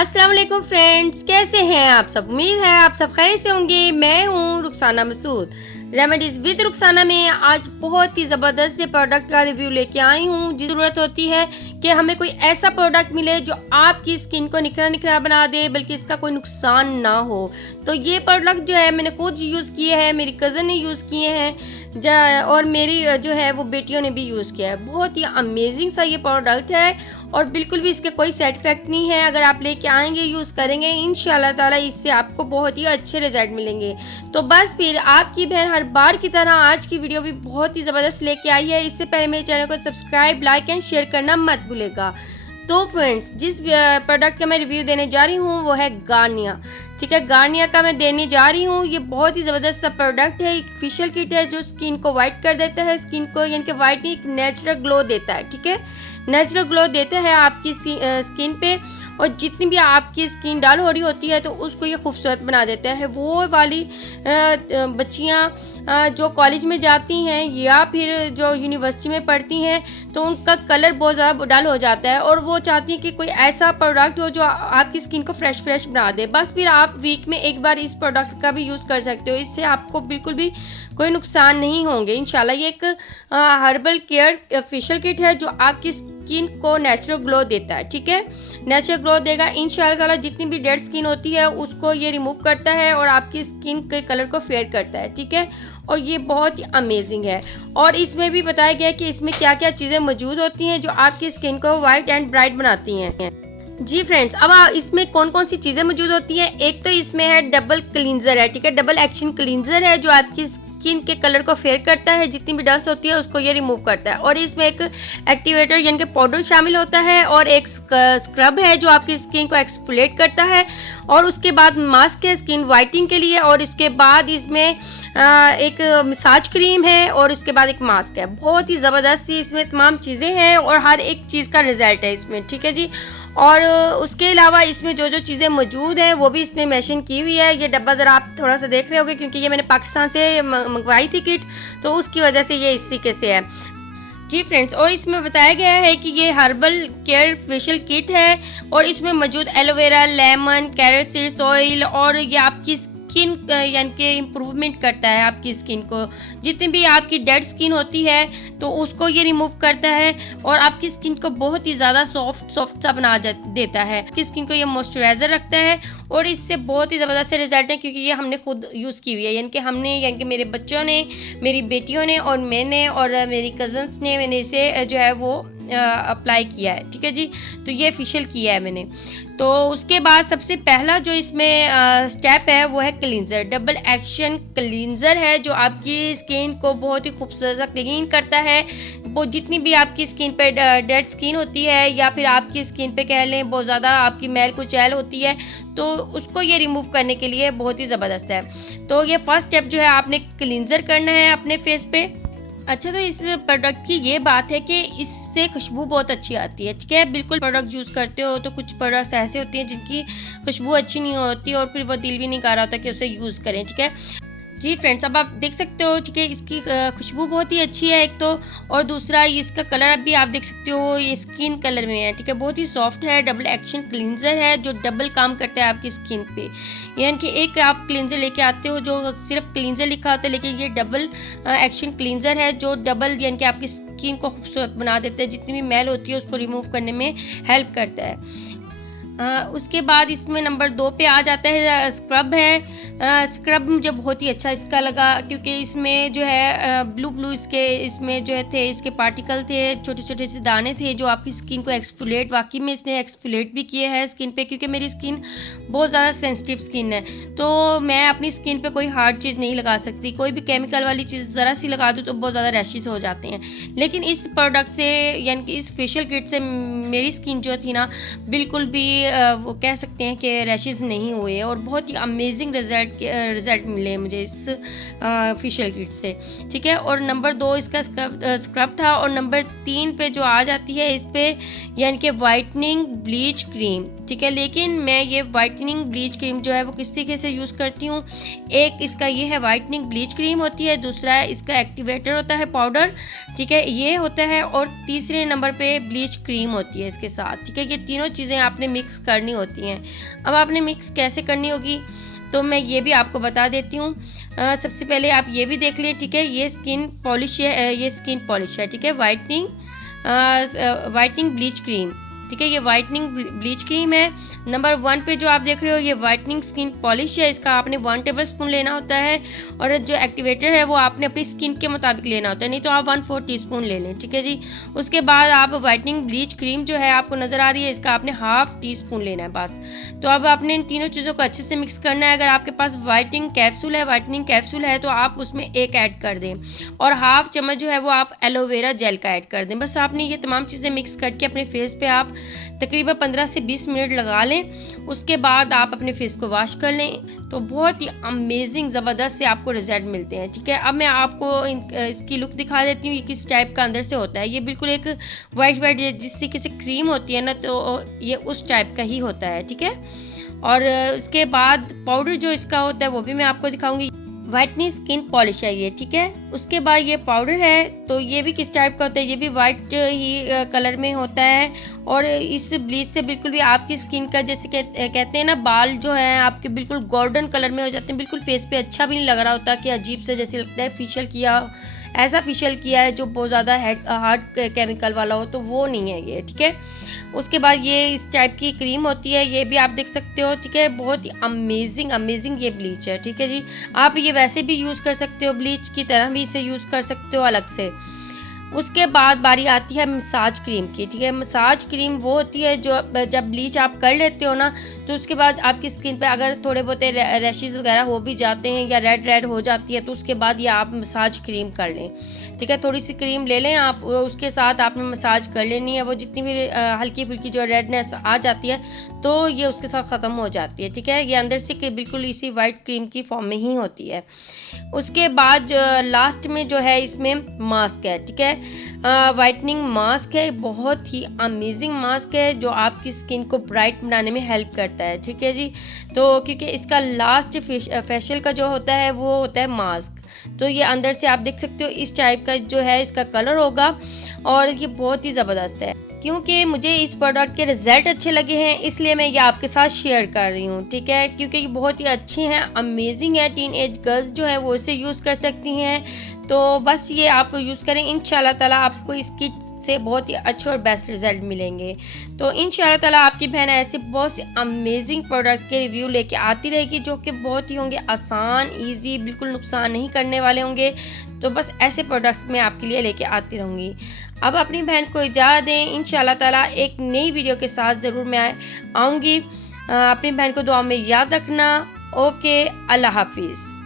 अस्सलाम वालेकुम फ्रेंड्स, कैसे हैं आप सब। उम्मीद है आप सब खैर से होंगे। मैं हूं रुखसाना मसूद। रेमेडीज विद रुखसाना में आज बहुत ही ज़बरदस्त से प्रोडक्ट का रिव्यू लेके आई हूं। जिस ज़रूरत होती है कि हमें कोई ऐसा प्रोडक्ट मिले जो आपकी स्किन को निखरा निखरा बना दे, बल्कि इसका कोई नुकसान ना हो। तो ये प्रोडक्ट जो है मैंने खुद यूज़ किए हैं, मेरी कज़न ने यूज़ किए हैं और मेरी जो है वो बेटियों ने भी यूज़ किया है। बहुत ही अमेजिंग सा ये प्रोडक्ट है और बिल्कुल भी इसके कोई साइड इफेक्ट नहीं है। अगर आप लेके आएंगे, यूज़ करेंगे, इंशाल्लाह ताला इससे आपको बहुत ही अच्छे रिजल्ट मिलेंगे। तो बस फिर आपकी बहन हर बार की तरह आज की वीडियो भी बहुत ही ज़बरदस्त लेके आई है। इससे पहले मेरे चैनल को सब्सक्राइब, लाइक एंड शेयर करना मत भूलेगा। तो फ्रेंड्स, जिस प्रोडक्ट का मैं रिव्यू देने जा रही हूँ वो है गार्नियर। ठीक है, गार्नियर का मैं देने जा रही हूँ। ये बहुत ही ज़बरदस्त सा प्रोडक्ट है। एक फेशियल किट है जो स्किन को वाइट कर देता है, स्किन को यानी कि वाइट नहीं, एक नेचुरल ग्लो देता है। ठीक है, नेचुरल ग्लो देता है आपकी स्किन पे, और जितनी भी आपकी स्किन डल हो रही होती है तो उसको ये खूबसूरत बना देता है। वो वाली बच्चियाँ जो कॉलेज में जाती हैं या फिर जो यूनिवर्सिटी में पढ़ती हैं तो उनका कलर बहुत ज़्यादा डल हो जाता है और वो चाहती हैं कि कोई ऐसा प्रोडक्ट हो जो आपकी स्किन को फ्रेश बना दे। बस फिर आप वीक में एक बार इस प्रोडक्ट का भी यूज़ कर सकते हो। इससे आपको बिल्कुल भी कोई नुकसान नहीं होंगे इंशाल्लाह। ये एक हर्बल केयर फेशियल किट है जो आपकी स्किन को नेचुरल ग्लो देता है। ठीक है, नेचुरल ग्लो देगा इंशाल्लाह ताला। जितनी भी डेड स्किन होती है उसको ये रिमूव करता है और आपकी स्किन के कलर को फेयर करता है। ठीक है, और ये बहुत ही अमेजिंग है। और इसमें भी बताया गया है कि इसमें क्या क्या चीज़ें मौजूद होती हैं जो आपकी स्किन को वाइट एंड ब्राइट बनाती हैं। जी फ्रेंड्स, अब इसमें कौन कौन सी चीज़ें मौजूद होती हैं। एक तो इसमें है डबल क्लींजर है। ठीक है, डबल एक्शन क्लींजर है जो आपकी स्किन के कलर को फेयर करता है, जितनी भी डस्ट होती है उसको ये रिमूव करता है। और इसमें एक एक्टिवेटर यानी कि पाउडर शामिल होता है और एक स्क्रब है जो आपकी स्किन को एक्सफोलिएट करता है। और उसके बाद मास्क है स्किन वाइटनिंग के लिए, और उसके बाद इसमें एक मसाज क्रीम है और उसके बाद एक मास्क है। बहुत ही ज़बरदस्त सी इसमें तमाम चीज़ें हैं और हर एक चीज़ का रिजल्ट है इसमें। ठीक है जी, और उसके अलावा इसमें जो जो चीज़ें मौजूद हैं वो भी इसमें मेंशन की हुई है। ये डब्बा ज़रा आप थोड़ा सा देख रहे होगे क्योंकि ये मैंने पाकिस्तान से मंगवाई थी किट, तो उसकी वजह से ये इस तरीके से है। जी फ्रेंड्स, और इसमें बताया गया है कि ये हर्बल केयर फेशियल किट है और इसमें मौजूद aloe vera, lemon, carrot seeds oil, और ये आपकी स्किन यानी कि इम्प्रूवमेंट करता है आपकी स्किन को। जितनी भी आपकी डेड स्किन होती है तो उसको ये रिमूव करता है और आपकी स्किन को बहुत ही ज़्यादा सॉफ्ट सा बना देता है। आपकी स्किन को ये मॉइस्चराइज़र रखता है और इससे बहुत ही ज़बरदस्त रिजल्ट है क्योंकि ये हमने खुद यूज़ की हुई है। यानी कि मेरे बच्चों ने, मेरी बेटियों ने और मैंने और मेरी कज़न्स ने मैंने इसे जो है वो अप्लाई किया है। ठीक है जी, तो ये फेशियल किया है मैंने। तो उसके बाद सबसे पहला जो इसमें स्टेप है वो है क्लींजर। डबल एक्शन क्लींजर है जो आपकी स्किन को बहुत ही खूबसूरत सा क्लीन करता है। वो जितनी भी आपकी स्किन पे डेड स्किन होती है या फिर आपकी स्किन पे कह लें बहुत ज़्यादा आपकी मैल कुचैल होती है तो उसको ये रिमूव करने के लिए बहुत ही ज़बरदस्त है। तो ये फर्स्ट स्टेप जो है आपने क्लींजर करना है अपने फेस पे। अच्छा, तो इस प्रोडक्ट की ये बात है कि इससे खुशबू बहुत अच्छी आती है। ठीक है, बिल्कुल प्रोडक्ट यूज़ करते हो तो कुछ प्रोडक्ट्स ऐसे होते हैं जिनकी खुशबू अच्छी नहीं होती और फिर वो दिल भी नहीं कर रहा होता कि उसे यूज़ करें। ठीक है जी फ्रेंड्स, अब आप देख सकते हो ठीक है, इसकी खुशबू बहुत ही अच्छी है एक तो, और दूसरा इसका कलर भी आप देख सकते हो ये स्किन कलर में है। ठीक है, बहुत ही सॉफ्ट है, डबल एक्शन क्लींजर है जो डबल काम करता है आपकी स्किन पे। यानी कि एक आप क्लींजर लेके आते हो जो सिर्फ क्लींजर लिखा होता है, लेकिन ये डबल एक्शन क्लींजर है जो डबल यानी कि आपकी स्किन को खूबसूरत बना देता है। जितनी भी मैल होती है उसको रिमूव करने में हेल्प करता है। उसके बाद इसमें नंबर 2 पे आ जाता है स्क्रब है। स्क्रब मुझे बहुत ही अच्छा इसका लगा क्योंकि इसमें जो है ब्लू इसमें जो है थे इसके पार्टिकल थे, छोटे छोटे से दाने थे जो आपकी स्किन को एक्सफोलिएट, वाकई में इसने एक्सफोलिएट भी किए हैं स्किन पे, क्योंकि मेरी स्किन बहुत ज़्यादा सेंसिटिव स्किन है तो मैं अपनी स्किन पे कोई हार्ड चीज़ नहीं लगा सकती। कोई भी केमिकल वाली चीज़ ज़रा सी लगा दूँ तो बहुत ज़्यादा रैशेस हो जाते हैं। लेकिन इस प्रोडक्ट से यानी कि इस फेशियल किट से मेरी स्किन जो थी ना बिल्कुल भी वो कह सकते हैं कि रैशेस नहीं हुए और बहुत ही अमेजिंग रिज़ल्ट मिले मुझे इस फेशियल किट से। ठीक है, और नंबर 2 इसका स्क्रब था, और नंबर 3 पे जो आ जाती है इस पे यानी कि वाइटनिंग ब्लीच क्रीम। ठीक है, लेकिन मैं ये वाइटनिंग ब्लीच क्रीम जो है वो किस तरीके से यूज़ करती हूँ। एक इसका ये है वाइटनिंग ब्लीच क्रीम होती है, दूसरा है इसका एक्टिवेटर होता है पाउडर। ठीक है, ये होता है, और तीसरे नंबर पे ब्लीच क्रीम होती है इसके साथ। ठीक है, ये तीनों चीज़ें आपने मिक्स करनी होती हैं। अब आपने मिक्स कैसे करनी होगी तो मैं ये भी आपको बता देती हूँ। सबसे पहले आप ये भी देख लें, ठीक है, ये स्किन पॉलिश है, ठीक है, वाइटनिंग ब्लीच क्रीम, ठीक है, ये वाइटनिंग ब्लीच क्रीम है। नंबर 1 पे जो आप देख रहे हो ये वाइटनिंग स्किन पॉलिश है, इसका आपने 1 टेबल स्पून लेना होता है और जो एक्टिवेटर है वो आपने अपनी स्किन के मुताबिक लेना होता है, नहीं तो आप 1/4 टीस्पून ले लें, ठीक है जी। उसके बाद आप वाइटनिंग ब्लीच क्रीम जो है आपको नज़र आ रही है, इसका आपने 1/2 टीस्पून लेना है बस। तो अब आपने इन तीनों चीज़ों को अच्छे से मिक्स करना है। अगर आपके पास वाइटनिंग कैप्सूल है तो आप उसमें 1 ऐड कर दें और 1/2 चम्मच जो है वो आप एलोवेरा जेल का ऐड कर दें। बस आपने ये तमाम चीज़ें मिक्स करके अपने फेस पे आप तकरीबन 15 से 20 मिनट लगा लें। उसके बाद आप अपने फेस को वॉश कर लें तो बहुत ही अमेजिंग ज़बरदस्त से आपको रिजल्ट मिलते हैं, ठीक है। अब मैं आपको इसकी लुक दिखा देती हूँ, ये किस टाइप का अंदर से होता है। ये बिल्कुल एक वाइट जिस तरीके से क्रीम होती है ना, तो ये उस टाइप का ही होता है, ठीक है। और उसके बाद पाउडर जो इसका होता है वो भी मैं आपको दिखाऊंगी। वाइटनिंग स्किन पॉलिश है ये, ठीक है। उसके बाद ये पाउडर है, तो ये भी किस टाइप का होता है, ये भी वाइट ही कलर में होता है और इस ब्लीच से बिल्कुल भी आपकी स्किन का जैसे कहते हैं ना, बाल जो है आपके बिल्कुल गोल्डन कलर में हो जाते हैं, बिल्कुल फेस पे अच्छा भी नहीं लग रहा होता कि अजीब से जैसे लगता है फेशियल किया, ऐसा फेशियल किया है जो बहुत ज़्यादा हार्ड केमिकल वाला हो, तो वो नहीं है ये, ठीक है। उसके बाद ये इस टाइप की क्रीम होती है, ये भी आप देख सकते हो, ठीक है। बहुत ही अमेजिंग ये ब्लीच है, ठीक है जी। आप ये वैसे भी यूज़ कर सकते हो, ब्लीच की तरह भी इसे यूज़ कर सकते हो अलग से। उसके बाद बारी आती है मसाज क्रीम की, ठीक है। मसाज क्रीम वो होती है जो जब ब्लीच आप कर लेते हो ना, तो उसके बाद आपकी स्किन पे अगर थोड़े बहुत रैशेज़ वगैरह हो भी जाते हैं या रेड हो जाती है, तो उसके बाद ये आप मसाज क्रीम कर लें, ठीक है। थोड़ी सी क्रीम ले लें आप, उसके साथ आपने मसाज कर लेनी है। वो जितनी भी हल्की फुल्की जो रेडनेस आ जाती है तो ये उसके साथ ख़त्म हो जाती है, ठीक है। ये अंदर से बिल्कुल इसी वाइट क्रीम की फॉर्म में ही होती है। उसके बाद लास्ट में जो है इसमें मास्क है, ठीक है। वाइटनिंग मास्क है, बहुत ही अमेजिंग मास्क है जो आपकी स्किन को ब्राइट बनाने में हेल्प करता है, ठीक है जी। तो क्योंकि इसका लास्ट फेशियल का जो होता है वो होता है मास्क, तो ये अंदर से आप देख सकते हो इस टाइप का जो है इसका कलर होगा और ये बहुत ही ज़बरदस्त है। क्योंकि मुझे इस प्रोडक्ट के रिज़ल्ट अच्छे लगे हैं इसलिए मैं ये आपके साथ शेयर कर रही हूँ, ठीक है। क्योंकि ये बहुत ही अच्छे हैं, अमेजिंग है, टीन एज गर्ल्स जो है वो इसे यूज़ कर सकती हैं। तो बस ये आप यूज़ करें, इंशाल्लाह ताला आपको इसकी से बहुत ही अच्छे और बेस्ट रिजल्ट मिलेंगे। तो इंशाल्लाह ताला आपकी बहन ऐसे बहुत से अमेजिंग प्रोडक्ट के रिव्यू लेके आती रहेगी जो कि बहुत ही होंगे आसान, इजी, बिल्कुल नुकसान नहीं करने वाले होंगे। तो बस ऐसे प्रोडक्ट्स मैं आपके लिए लेके आती रहूँगी। अब अपनी बहन को इजाज़त दें, इंशाल्लाह ताला एक नई वीडियो के साथ ज़रूर मैं आऊँगी। अपनी बहन को दुआ में याद रखना। ओके, अल्लाह हाफिज़।